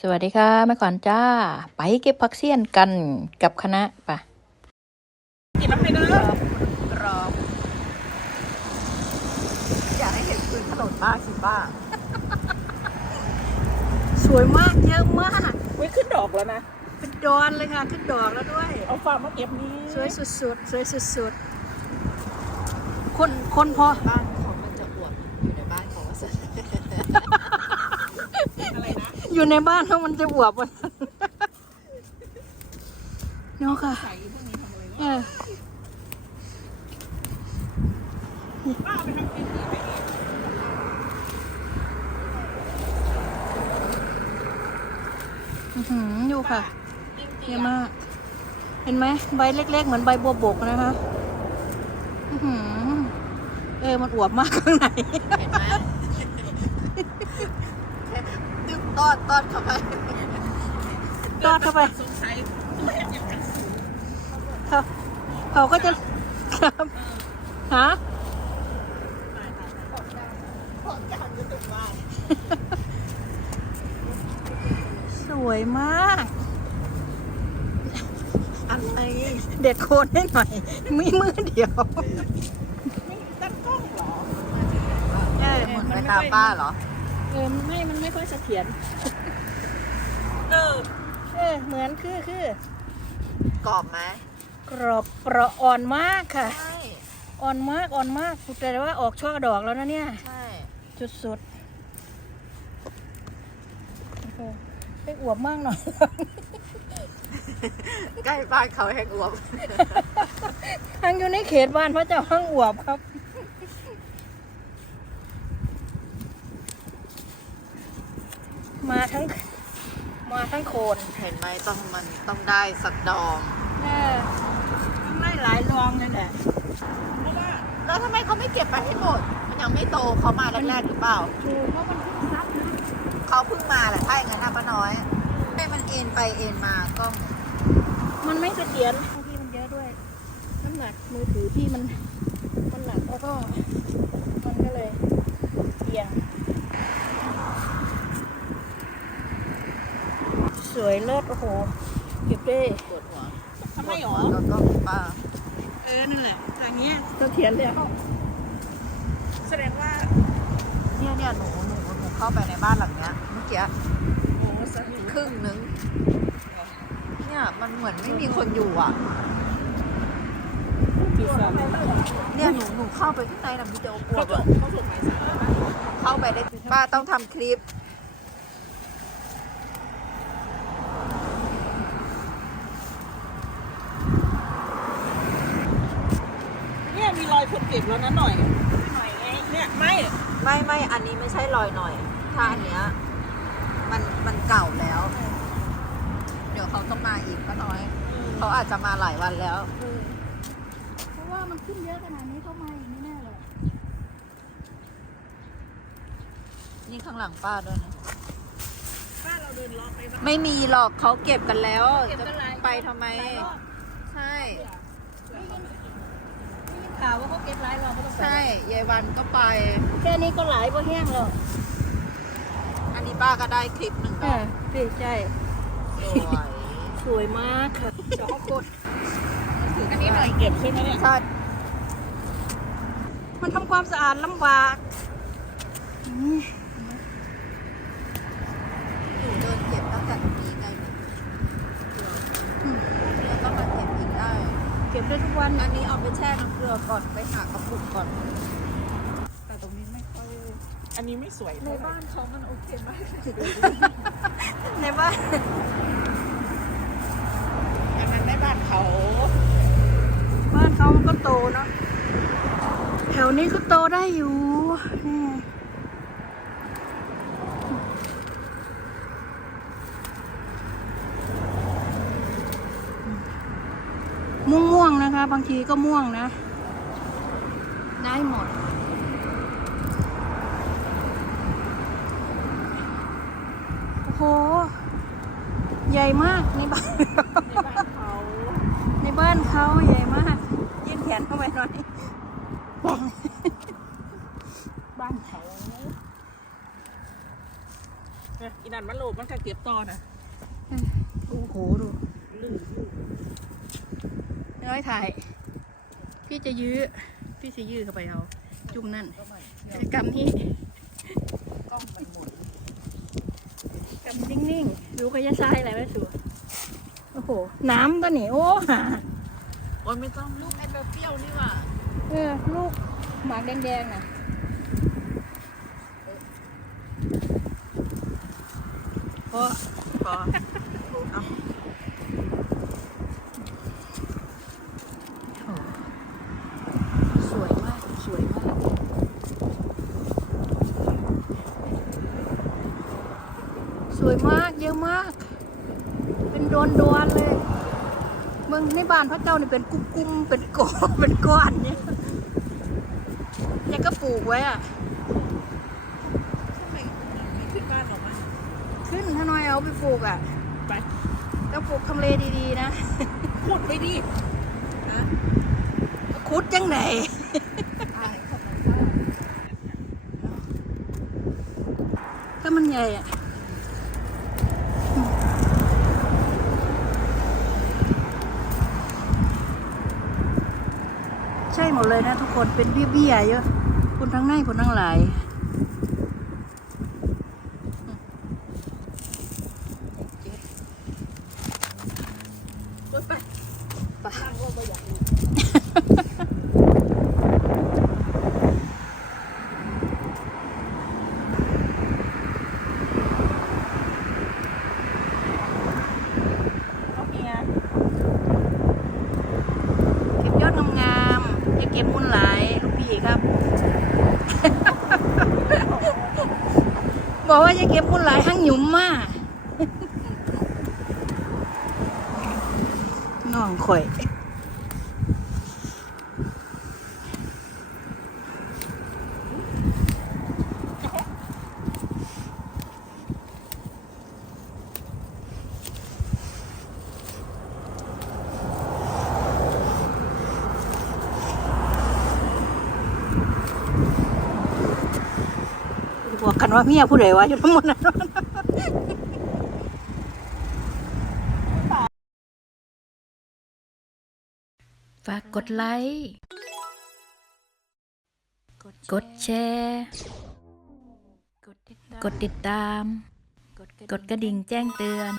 สวัสดีค่ะแม่ขวัญจ้า ไปเก็บผักเสี้ยนกันกับคณะปะกินน้ำไปเด้อกรอบอยากให้เห็นพื้นถนนบ้างสิบ้างสวยมากเยอะมากไม่ขึ้นดอกแล้วนะ ขึ้นดอนเลยค่ะ ขึ้นดอกแล้วด้วย เอาฟาร์มมาเก็บนี้ สวยสุดๆ สวยสุดๆ คนคนพอบ้านเขามันจะอวบอยู่ในบ้านเขาว่าสิ อยู่ในบ้านเขามันจะบวบวันเนาะค่ะ ใส่พวกนี้ทำอะไรเออป้าไปทำเป็นที่ไหนอื้อหืออยู่ค่ะ เยอะมาก เห็นไหมใบเล็ก ๆ เหมือนใบบัวบกนะคะอื้อหือเออ มันอวบมากข้างใน เห็นไหมดึง ตอดตอดเข้าไปตอดเข้าไปสงสัยไม่เห็นอย่างนั้นเขาเขาก็จะครับฮะของจานก็ตึกบ้านสวยมาก อะไร เด็ดโคนให้หน่อย มีมือเดียวไม่ตั้งกล้องเหรอเออเหมือนไปตามป้าเหรอเออไม่ มันไม่ค่อยเสถียรเออเออเหมือนคือคือกรอบไหมกรอบเปราะอ่อนมากค่ะ ใช่ อ่อนมากอ่อนมากแต่ว่าออกช่อดอกแล้วนะเนี่ย ใช่จุดสุดโอ้โหไปอวบมากหน่อย ใกล้บ้านเขาแห้งอวบทั้งอยู่ในเขตบ้านพระเจ้าห้างอวบครับ มาทั้ง มาทั้งโคนเห็นไหมต้องมันต้องได้สักดองเออทั้งไล่หลายรองเลยแหละเพราะว่าแล้วทำไมเขาไม่เก็บไปให้หมด มันยังไม่โตเขามาแรกๆหรือเปล่าถูกเพราะมันเพิ่งซับนะเขาเพิ่งมาแหละถ้าอย่างนั้นนะป้าน้อยให้มันเอ็นไปเอ็นมากล้องมันไม่เสถียรบางทีมันเยอะด้วย น้ำหนักมือถือพี่มันมันหนักแล้วก็มันก็เลยเอียง สวยเลิศโอ้โหเก็บได้ปวดหัวทำไมปหรวอดหัวก็กล้องป้าเออนั่นแหละอย่างเงี้ยเสถียรแล้วแสดงว่าเนี่ยเนี่ยหนูหนูหนูเข้าไปในบ้านหลังเนี้ยเมื่อกี้โอ้สนิทครึ่งนึงเนี่ยมันเหมือนไม่มีคนอยู่อะที่สามเนี่ยหนูหนูเข้าไปข้างในนะมีแต่อบวเขาบส่อะงเขาส่งหมายสารแล้วนะเข้าไปได้ป้าต้องทำคลิป เนี่ย มีรอยคนเก็บแล้วนะหน่อยหน่อยไงเนี่ยไม่ไม่ไม่อันนี้ไม่ใช่รอยหน่อย ถ้าอันเนี้ยมันมันเก่าแล้ว เดี๋ยวเขาต้องมาอีกก็น้อย เขาอาจจะมาหลายวันแล้วเออเพราะว่ามันขึ้นเยอะขนาดนี้เข้ามาอย่างนี้แน่เลยนี่ข้างหลังป้าด้วยนะป้าเราเดินเลาะไปบ้างไม่มีหรอกเขาเก็บกันแล้วเก็บกันหลายไปทำไม ใช่ ข่าวว่าเขาเก็บหลายรอบก็ต้องไปใช่ยายวันก็ไป แค่นี้ก็หลายพอแห้งแล้วอันนี้ป้าก็ได้คลิปหนึ่งอ่าพี่ใช่สวยสวยมากค่ะสองคนอันนี้หน่อยเก็บใช่ไหมเนี่ยใช่มันทำความสะอาดลำบากนี่ หนูเดินเก็บตั้งแต่ตรงนี้ไงเนี่ยแล้วก็มาเก็บอีกได้ เก็บ ได้ทุกวัน อันนี้เอาไปแช่น้ำเกลือก่อนไปหากระปุกก่อน แต่ตรงนี้ไม่ค่อย อันนี้ไม่สวยในเท่าไหร่บ้านเขามันโอเคมาก ในบ้านอันนั้นในบ้านเขา บ้านเขามันก็โตเนาะ แถวนี้ก็โตได้อยู่นี่ม่วงม่วงๆนะคะ บางทีก็ม่วงนะ ได้หมด โอ้โห ใหญ่มากในบ้านในบ้านเขาในบ้านเขาใหญ่มาก ยื่นแขนเข้าไปหน่อยบ้านเขาเนี่ยอีนันมันโหลดมันก็เก็บต่อนะโอ้โหดูลื่นลื่ นน้อยถ่าย พี่จะยื้อ พี่จะยื้อเข้าไปเอาจุ่มนั่นก็มันเที่ยวแต่กำนี่กล้องมันหมุนกำนิ่งๆ ดูกระยะซ้ายอะไรไม่สัวโอ้โห น้ำก็หนีโอ้หาโอ้ยไม่ต้องลูกไอ้เปรี้ยวๆนี่ว่ะเออลูกหมากแดงๆน่ะเพราะพอเอา โอ้สวยมาก สวยมาก ส วยมากเยอะมาก เป็นโดนโดนๆเลยเมืองในบ้านพระเจ้านี่เป็นกุ้มกุ้มๆเป็นกอเป็นก้อนเนี่ยยังก็ปลูกไว้อะทำไมไม่ขึ้นบ้านออกมาขึ้นถ้าน้อยเอาไปปลูกอะไปก็ปลูกทำเลดีๆนะขุดไปดินะคุดจังไหนถ่ายเข้าไปว่าถ้ามันใหญ่อะ หมดเลยนะทุกคนเป็นเบี้ยๆเยอะคนทั้งในคนทั้งหลายไปไปไปตั้งว่าไม่อยากรู้เอาเมียเก็บยอดงามๆอย่าเก็บมุนหลายลูกพี่ครับบอกว่าจะเก็บมุนหลายห้างหยุมมากน้องข่อย ว่าเมียผู้ใดวะอยู่ทั้งหมดนะฝากกดไลค์ กดแชร์ กดติดตาม กดกระดิ่งแจ้งเตือน